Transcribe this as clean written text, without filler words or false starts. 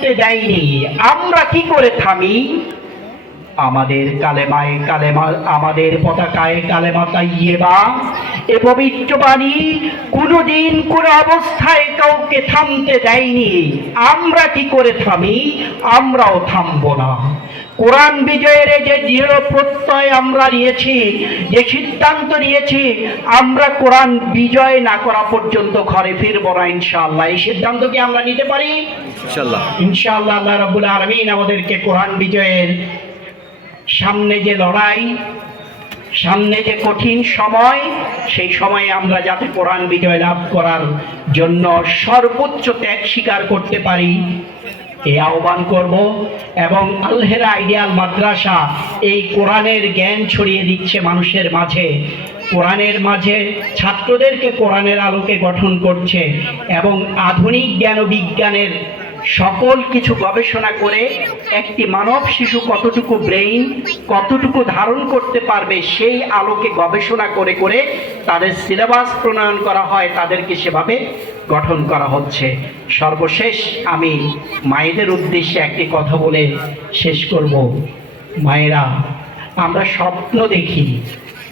দেয়নি, আমরা কি করে থামি? আমাদের কালেমায় কালেমা, আমাদের পতাকায় কালেমা তাইয়্যিবা, এ পবিত্র বাণী কোনোদিন কোনো অবস্থায় কাউকে থামতে দেয়নি। আমরা কি করে থামি? আমরাও থামবো না। কোরআন বিজয়ের যে দৃঢ় প্রত্যয় আমরা নিয়েছি, যে সিদ্ধান্ত নিয়েছি, আমরা কোরআন বিজয় না করা পর্যন্ত ঘরে ফিরবো না ইনশাআল্লাহ। এই সিদ্ধান্ত কি আমরা নিতে পারি? ইনশাআল্লাহ। ইনশাআল্লাহ। আল্লাহ রাব্বুল আলামিন আমাদেরকে কোরআন বিজয়ের সামনে যে লড়াই, সামনে যে কঠিন সময়, সেই সময়ে আমরা যাতে কোরআন বিজয় লাভ করার জন্য সর্বোচ্চ ত্যাগ স্বীকার করতে পারি, এই আহ্বান করব। এবং আল হেরা আইডিয়াল মাদ্রাসা এই কোরআনের জ্ঞান ছড়িয়ে দিচ্ছে মানুষের মাঝে, কোরআনের মাঝে ছাত্রদেরকে কোরআনের আলোকে গঠন করছে এবং আধুনিক জ্ঞান ও বিজ্ঞানের সকল কিছু গবেষণা করে একটি মানব শিশু কতটুকু ব্রেইন, কতটুকু ধারণ করতে পারবে, সেই আলোকে গবেষণা করে করে তাদের সিলেবাস প্রণয়ন করা হয়, তাদেরকে সেভাবে গঠন করা হচ্ছে। সর্বশেষ আমি মায়েদের উদ্দেশ্যে একটি কথা বলে শেষ করব। মায়েরা, আমরা স্বপ্ন দেখি,